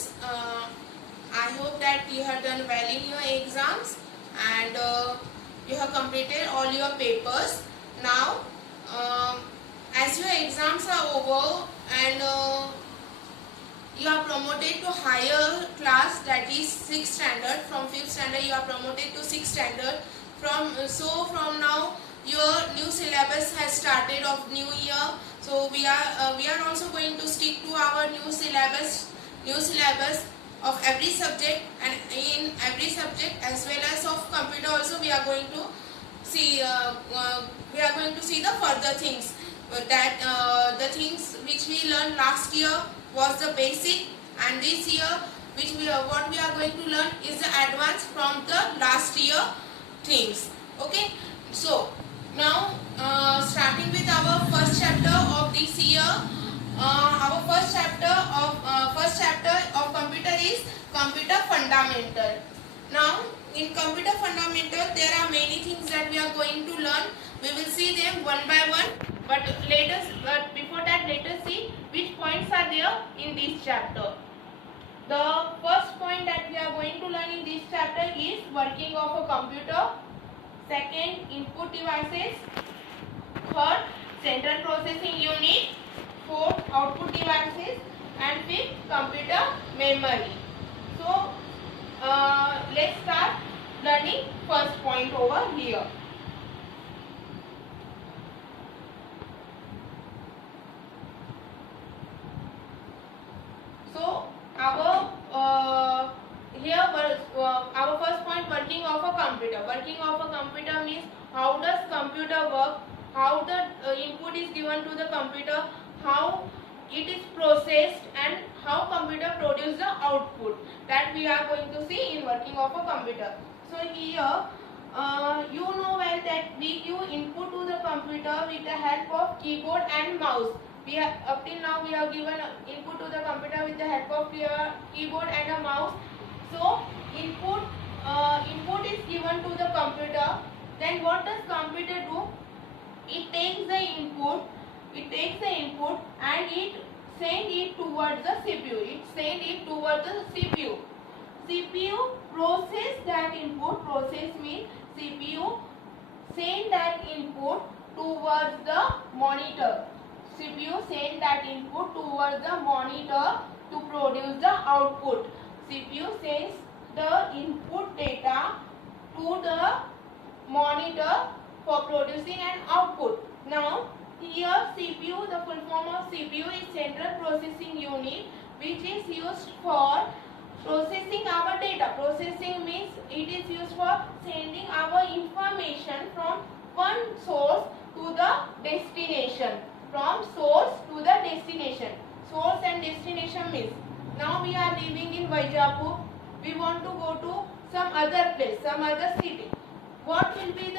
students, I hope that you have done well in your exams and you have completed all your papers. Now, as your exams are over and you are promoted to higher class, that is 6th standard. From 5th standard you are promoted to 6th standard. From now your new syllabus has started of new year. So we are also going to stick to our new syllabus of every subject, and in every subject as well as of computer also we are going to see the further things, that the things which we learned last year was the basic, and this year what we are going to learn is the advanced from the last year things. Okay, so now starting with our first chapter of this year, our first chapter of computer is computer fundamental. Now in computer fundamental there are many things that we are going to learn. We will see them one by one, but before that let us see which points are there in this chapter. The first point that we are going to learn in this chapter is working of a computer. Second, input devices. Third, central processing unit. Fourth, output devices. And fifth, computer memory. So let's start learning first point over here. So our first point, working of a computer. Working of a computer means how does computer work, how the input is given to the computer, how it is processed, and how computer produces the output. That we are going to see in working of a computer. So here you know well that we give input to the computer with the help of keyboard and mouse. Up till now we have given input to the computer with the help of keyboard and a mouse. So input is given to the computer. Then what does computer do? It takes the input and it sends it towards the CPU. CPU process that input. Process means CPU send that input towards the monitor. CPU send that input towards the monitor to produce the output. CPU sends the input data to the monitor for producing an output. Now here CPU, the full form of CPU is Central Processing Unit, which is used for processing our data. Processing means it is used for sending our information from one source to the destination. From source to the destination. Source and destination means now we are living in Vaijapur. We want to go to some other place, some other city. What will be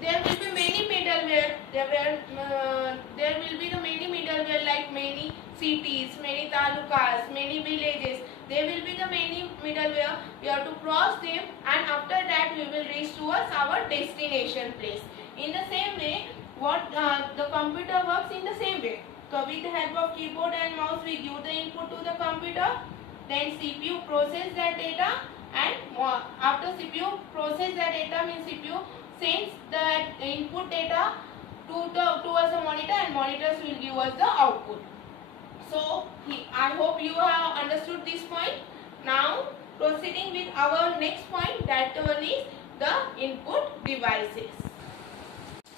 there will be many middleware. There will be the many middleware, like many cities, many talukas, many villages. There will be the many middleware. We have to cross them, and after that we will reach towards our destination place. In the same way, the computer works in the same way. So with the help of keyboard and mouse we give the input to the computer, then CPU process that data, and after CPU process that data means CPU sends the input data towards the monitor, and monitors will give us the output. So I hope you have understood this point. Now proceeding with our next point, that one is the input devices.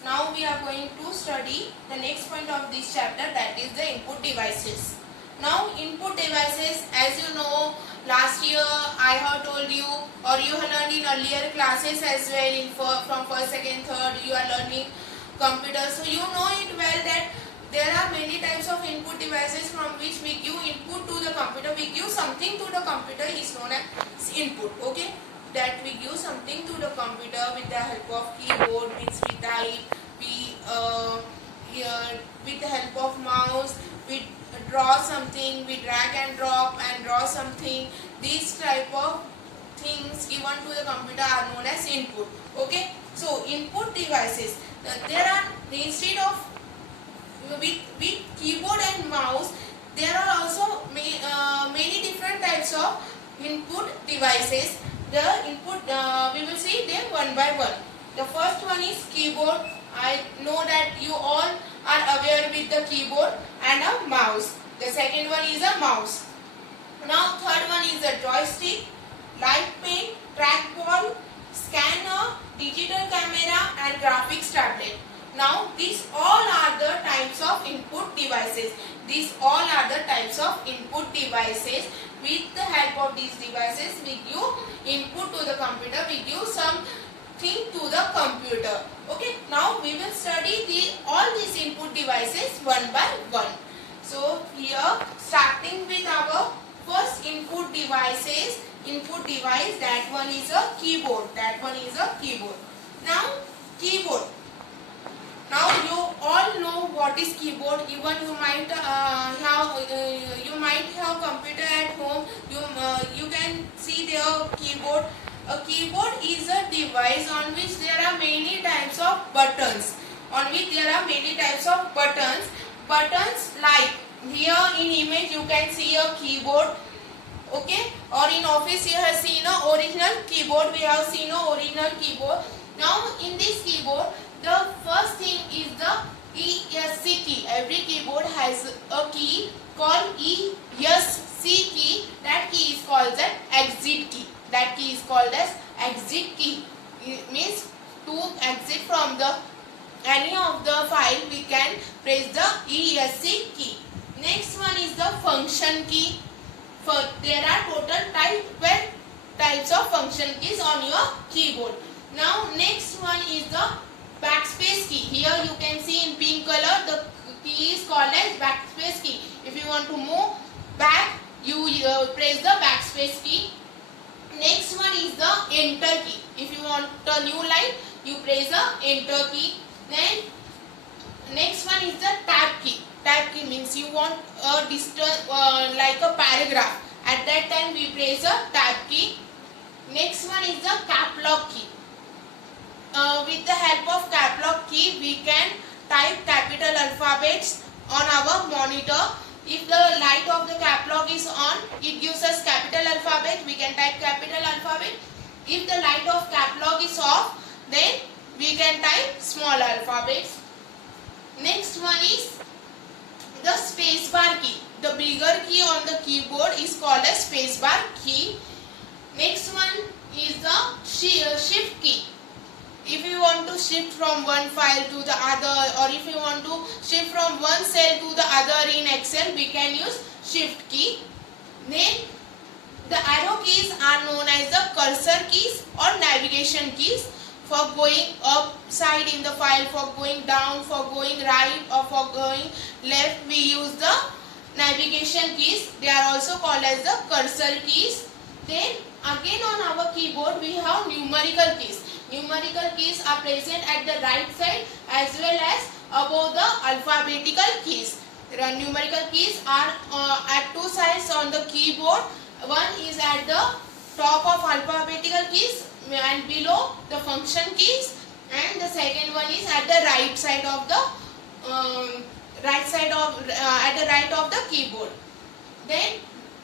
Now we are going to study the next point of this chapter, that is the input devices. Now input devices, as you know, last year I have told you, or you have learned in earlier classes as well, from first, second, third you are learning computer. So you know it well that there are many types of input devices from which we give input to the computer. We give something to the computer is known as input. Okay, that we give something to the computer with the help of keyboard, means we type, with the help of mouse we draw something, we drag and drop and draw something. These type of things given to the computer are known as input. Okay, so input devices, there are, instead of with keyboard and mouse, there are also many different types types of input devices. The input we will see them one by one. The first one is keyboard. I know that you all are aware with the keyboard and a mouse. The second one is a mouse. Now third one is a joystick, light pen, trackball, scanner, digital camera and graphics tablet. Now these all are the types of input devices. These all are the types of input devices. With the help of these devices we give input to the computer, we give something to the computer. Okay, now we will study all these input devices one by one. So here starting with our first input device, that one is a keyboard. Now keyboard. Now you all know what is keyboard. Even you might have computer at home. You can see their keyboard. A keyboard is a device on which there are many types of buttons. Buttons like here in image you can see a keyboard. Okay, or in office you have seen a original keyboard. Now in this keyboard, the first thing is the ESC key. Every keyboard has a key called ESC key. That key is called the exit key. It means to exit from any of the file we can press the ESC key. Next one is the function key. There are total 12 types of function keys on your keyboard. Now next one is the backspace key. Here you can see in pink color the key is called as backspace key. If you want to move back, you press the backspace key. Next one is the enter key. If you want a new line, you press the enter key. Then next one is the tab key. Tab key means you want a distance like a paragraph. At that time we press the tab key. Next one is the cap lock key. With the help of cap lock key we can type capital alphabets on our monitor. If the light of the cap lock is on, it gives us capital alphabet. We can type capital alphabet. If the light of cap lock is off, then we can type small alphabets. Next one is the spacebar key. The bigger key on the keyboard is called as spacebar key. Next one is the shift key. If you want to shift from one file to the other, or if you want to shift from one cell to the other in Excel, we can use shift key. Then the arrow keys are known as the cursor keys or navigation keys. For going upside in the file, for going down, for going right or for going left, we use the navigation keys. They are also called as the cursor keys. Then again on our keyboard we have numerical keys. Numerical keys are present at the right side as well as above the alphabetical keys. Numerical keys are at two sides on the keyboard. One is at the top of alphabetical keys and below the function keys, and the second one is at the right side of the keyboard. Then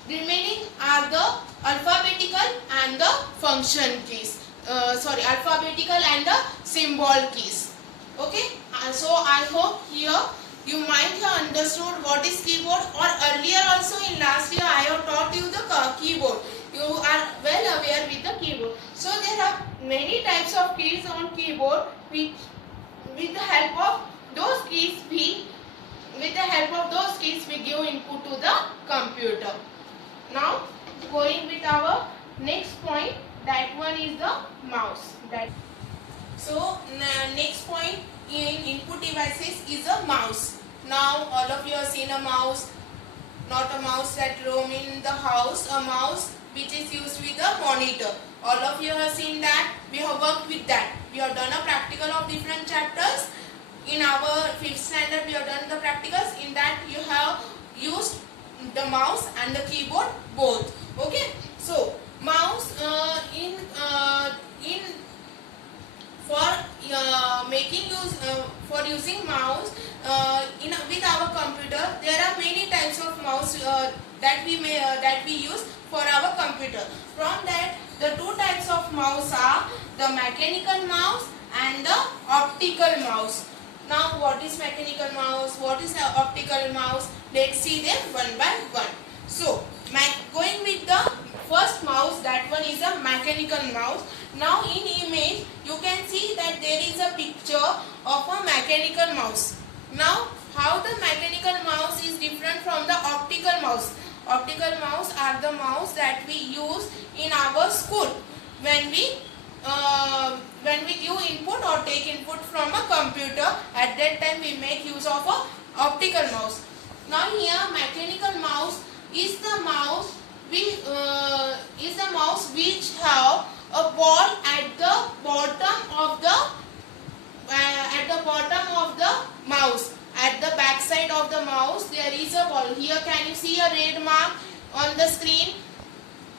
remaining are the alphabetical and the function keys. Alphabetical and the symbol keys. Okay, so I hope here you might have understood what is keyboard, or earlier also in last year I have taught you the keyboard. You are well aware with the keyboard. So there are many types of keys on keyboard. With the help of those keys we give input to the computer. Now going with our next point, that one is the mouse. So next point in input devices is a mouse. Now all of you have seen a mouse, not a mouse that roam in the house, a mouse which is used with a monitor. All of you have seen that. We have worked with that. We have done a practical of different chapters. In our 5th standard we have done the practicals. In that you have used the mouse and the keyboard both. Okay. So mouse in for making use for using mouse with our computer. There are many types of mouse that we use for our computer. From that, the two types of mouse are the mechanical mouse and the optical mouse. Now, what is mechanical mouse? What is optical mouse? Let's see them one by one. So, going with the first mouse, that one is a mechanical mouse. Now, in image, you can see that there is a picture of a mechanical mouse. Now, how the mechanical mouse is different from the optical mouse? Optical mouse are the mouse that we use in our school when we give input or take input from a computer. At that time we make use of a optical mouse. Now here mechanical mouse is the mouse which have a ball at the bottom of the mouse. At the back side of the mouse there is a ball. Here can you see a red mark on the screen?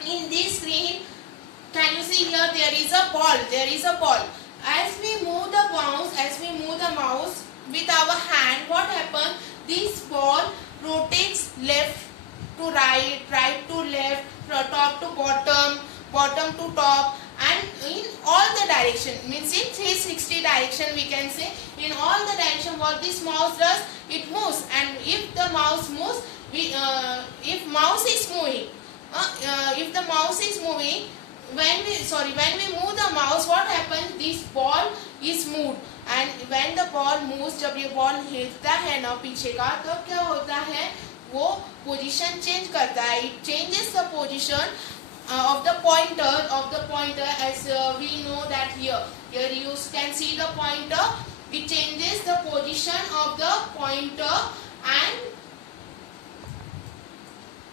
In this screen, can you see here there is a ball? There is a ball. As we move the mouse with our hand, what happens? This ball rotates left to right, right to left, top to bottom, bottom to top, and in all the direction. Means in 360 direction we can say. In all the direction, what this mouse does, it moves. And if the mouse moves, if the mouse is moving, when we move the mouse, what happens? This ball is moved, and when the ball moves, जब ये ball हिलता है ना पीछे का, तब क्या होता है? वो position change करता है. It changes the position of the pointer as we know that here you can see the pointer. It changes the position of the pointer and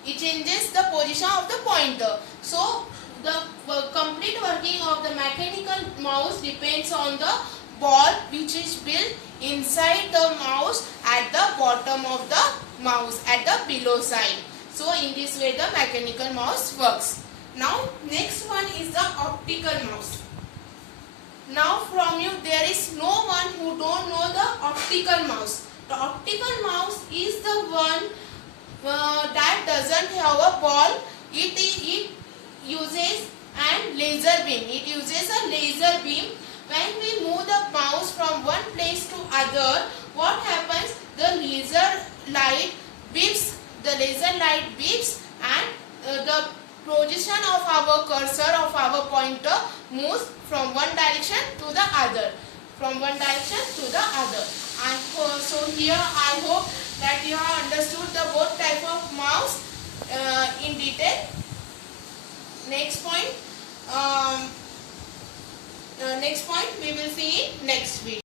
it changes the position of the pointer. So the complete working of the mechanical mouse depends on the ball which is built inside the mouse at the bottom of the mouse at the below side. So in this way the mechanical mouse works. Now next one is the optical mouse. Now from you there is no one who don't know the optical mouse. The optical mouse is the one that doesn't have a ball. It uses a laser beam. It uses a laser beam. When we move the mouse from one place to other, what happens? The laser light beeps. And the position of our cursor, of our pointer, moves from one direction to the other. And so here I hope that you have understood the both type of mouse in detail. Next point we will see in next video.